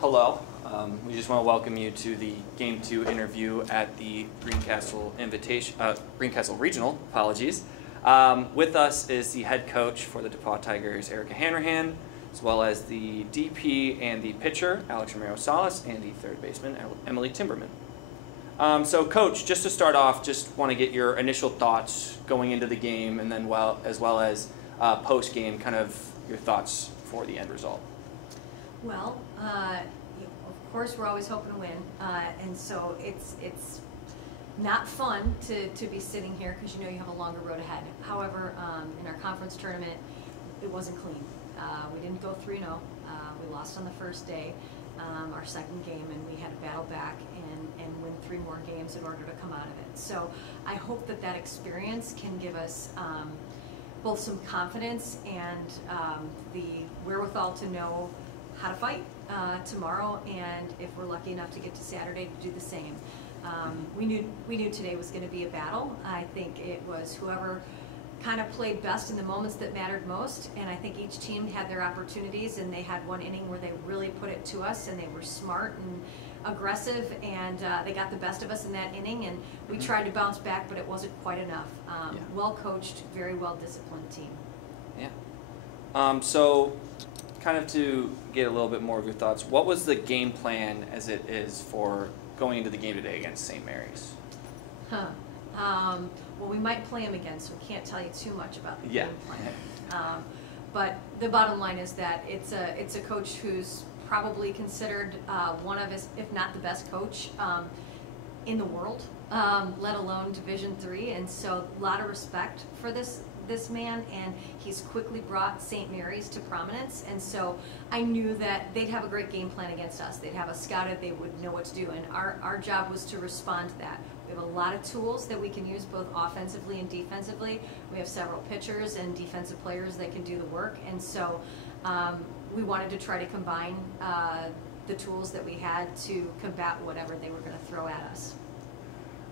Hello. We just want to welcome you to the Game 2 interview at the Greencastle Greencastle Regional. Apologies. With us is the head coach for the DePauw Tigers, Erica Hanrahan, as well as the DP and the pitcher, Romero-Salas, and the third baseman, Emily Timberman. So, Coach, just to start off, just want to get your initial thoughts going into the game, and then as well as post-game, kind of your thoughts for the end result. Well, of course, we're always hoping to win, and so it's not fun to be sitting here because you know you have a longer road ahead. However, in our conference tournament, it wasn't clean. We didn't go 3-0. We lost on the first day, our second game, and we had to battle back and win 3 more games in order to come out of it. So I hope that experience can give us both some confidence and the wherewithal to know how to fight tomorrow, and if we're lucky enough to get to Saturday, to do the same. We knew today was going to be a battle. I think it was whoever kind of played best in the moments that mattered most, and I think each team had their opportunities, and they had one inning where they really put it to us, and they were smart and aggressive, and they got the best of us in that inning, and we tried to bounce back, but it wasn't quite enough. Well coached, very well disciplined team. Yeah. So, kind of to get a little bit more of your thoughts, what was the game plan as it is for going into the game today against St. Mary's? Well, we might play them again, so we can't tell you too much about the game plan. But the bottom line is that it's a coach who's probably considered one of his, if not the best coach in the world, let alone Division III, and so a lot of respect for this man, and he's quickly brought St. Mary's to prominence, and so I knew that they'd have a great game plan against us. They'd have us scouted, they would know what to do, and our job was to respond to that. We have a lot of tools that we can use both offensively and defensively. We have several pitchers and defensive players that can do the work, and so we wanted to try to combine the tools that we had to combat whatever they were going to throw at us.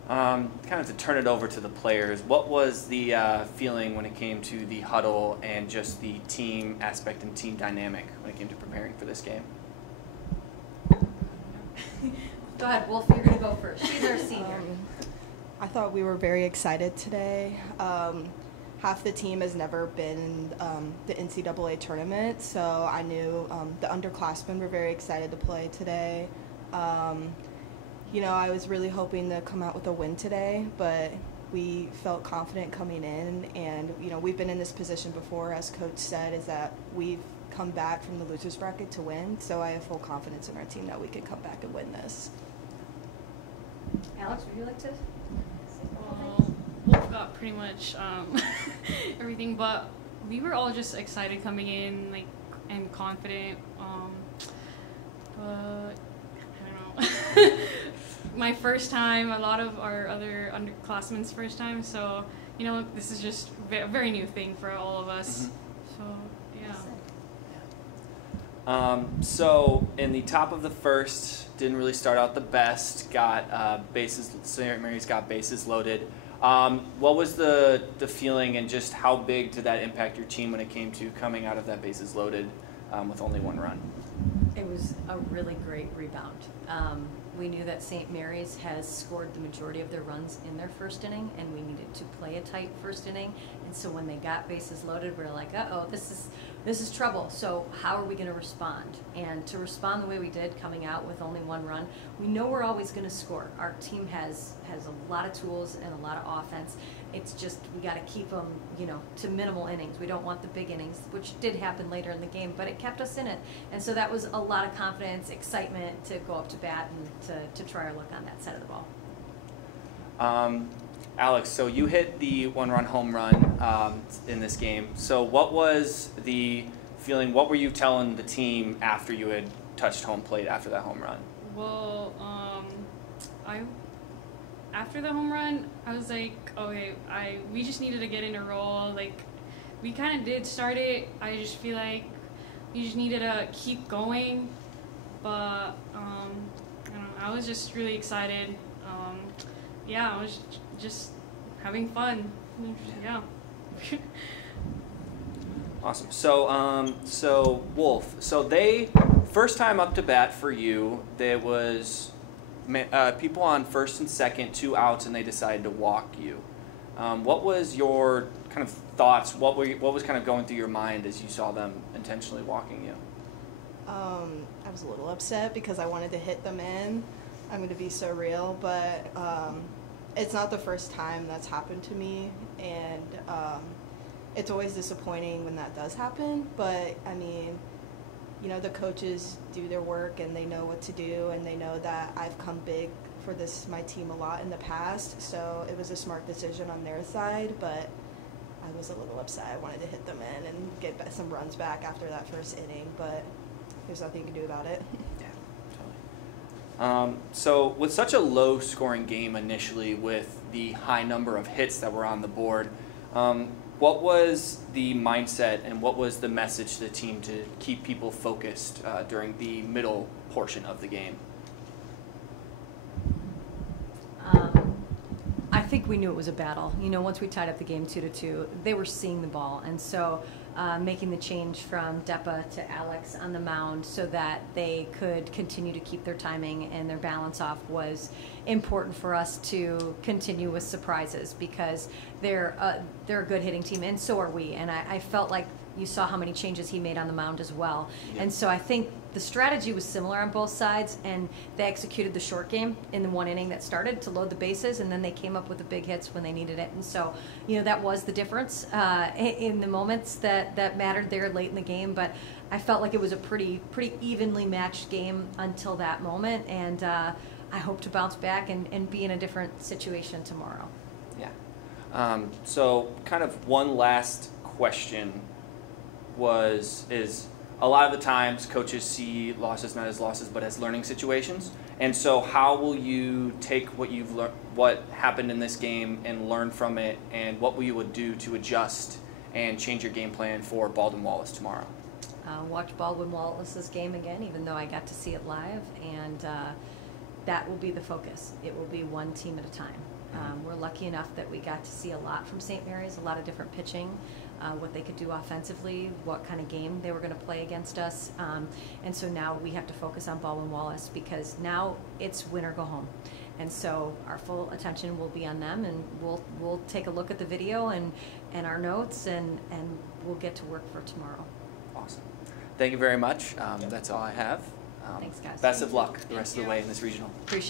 Kind of to turn it over to the players, what was the feeling when it came to the huddle and just the team aspect and team dynamic when it came to preparing for this game? Go ahead, Wolf, you're going to go first. She's our senior. I thought we were very excited today. Half the team has never been in the NCAA tournament, so I knew the underclassmen were very excited to play today. You know, I was really hoping to come out with a win today, but we felt confident coming in, and you know, we've been in this position before, as Coach said, is that we've come back from the loser's bracket to win, so I have full confidence in our team that we can come back and win this. Alex, would you like to? Wolf got pretty much everything, but we were all just excited coming in, like, and confident. But I don't know. My first time, a lot of our other underclassmen's first time, so you know, this is just a very new thing for all of us. So yeah. So in the top of the first, didn't really start out the best. Got St. Mary's got bases loaded. What was the feeling, and just how big did that impact your team when it came to coming out of that bases loaded with only 1 run? It was a really great rebound. We knew that St. Mary's has scored the majority of their runs in their first inning, and we needed to play a tight first inning. And so when they got bases loaded, we were like, uh-oh, this is trouble. So how are we going to respond? And to respond the way we did, coming out with only 1 run, we know we're always going to score. Our team has a lot of tools and a lot of offense. It's just we got to keep them, you know, to minimal innings. We don't want the big innings, which did happen later in the game, but it kept us in it. And so that was a lot of confidence, excitement to go up to bat and to try our luck on that side of the ball. Alex, so you hit the 1-run home run in this game. So what was the feeling? What were you telling the team after you had touched home plate after that home run? Well, after the home run, I was like, okay, we just needed to get in a roll. Like, we kind of did start it. I just feel like we just needed to keep going. But I don't know, I was just really excited. Yeah, I was just having fun. Yeah. Awesome. So, so Wolf. So they first time up to bat for you, there was people on first and second, 2 outs, and they decided to walk you. What was your kind of thoughts? What was kind of going through your mind as you saw them intentionally walking you? I was a little upset because I wanted to hit them in. I'm going to be so real, but it's not the first time that's happened to me, and it's always disappointing when that does happen. But I mean, you know, the coaches do their work and they know what to do, and they know that I've come big for my team a lot in the past, so it was a smart decision on their side, but I was a little upset. I wanted to hit them in and get some runs back after that first inning, but there's nothing you can do about it. Yeah, totally. So with such a low scoring game initially with the high number of hits that were on the board, what was the mindset and what was the message to the team to keep people focused during the middle portion of the game? I think we knew it was a battle. You know, once we tied up the game 2-2, they were seeing the ball, and so making the change from DePauw to Alex on the mound so that they could continue to keep their timing and their balance off was important for us to continue with surprises, because they're a good hitting team, and so are we. And I felt like you saw how many changes he made on the mound as well. Yeah. And so I think the strategy was similar on both sides, and they executed the short game in the one inning that started to load the bases, and then they came up with the big hits when they needed it. And so, you know, that was the difference in the moments that mattered there late in the game. But I felt like it was a pretty evenly matched game until that moment, and I hope to bounce back and be in a different situation tomorrow. Yeah. So kind of one last question is a lot of the times coaches see losses not as losses but as learning situations, and so how will you take what you've learned, what happened in this game, and learn from it, and what will you do to adjust and change your game plan for Baldwin Wallace tomorrow? Watch Baldwin Wallace's game again, even though I got to see it live, and that will be the focus. It will be one team at a time. We're lucky enough that we got to see a lot from St. Mary's, a lot of different pitching, what they could do offensively, what kind of game they were going to play against us. And so now we have to focus on Baldwin Wallace, because now it's win or go home. And so our full attention will be on them, and we'll take a look at the video and our notes, and we'll get to work for tomorrow. Awesome. Thank you very much. That's all I have. Thanks, guys. Best of luck the rest of the way in this regional. Appreciate it.